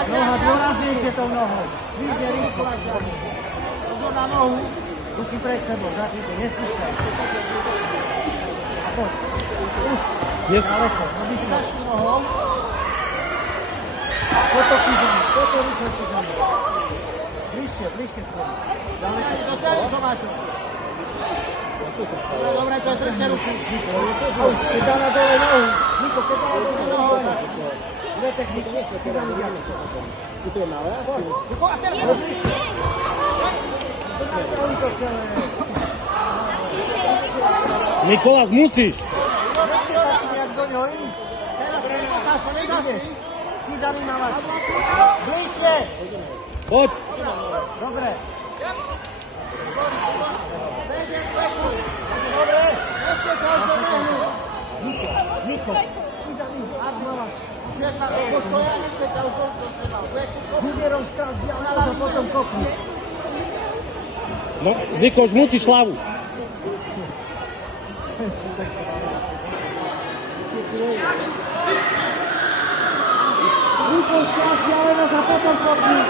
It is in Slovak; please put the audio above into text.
Noha dôraznejte tou nohou. Zvýšne rýchlo a žádne. Pozor na nohu. Ruky pred sebou, začnite, nespúšťaj. A poď. Už. Ďaleko. Robíš našu nohou. Toto kýžem, toto rýchlo kýžem. Bližšie, bližšie tvoj. Ďaleko. Do celú to máte. Čo sa stalo? Dobre, to je presne ruky. Keď dá na dole nohu. Niko, keď dá na dole nohu. Dve techniky. Tu je malé asi? Niko, a teraz. Naťahuj to celé. Nikolás, musíš! Jak do ňoho ísť. Teraz nepokáš to, nezadeš. Ty zavímávaš. Bližšie. Poď! Dobre. Dobre. Ešte koľko nehnú. Niko. Ty zavíš. Arnovaš. Čiesta, postoja, nespěta, už to seba. Hudierom strát vzdialený a potom kopni. No, Nikoš, musíš hlavu. Rukou strát vzdialený a potom kopni.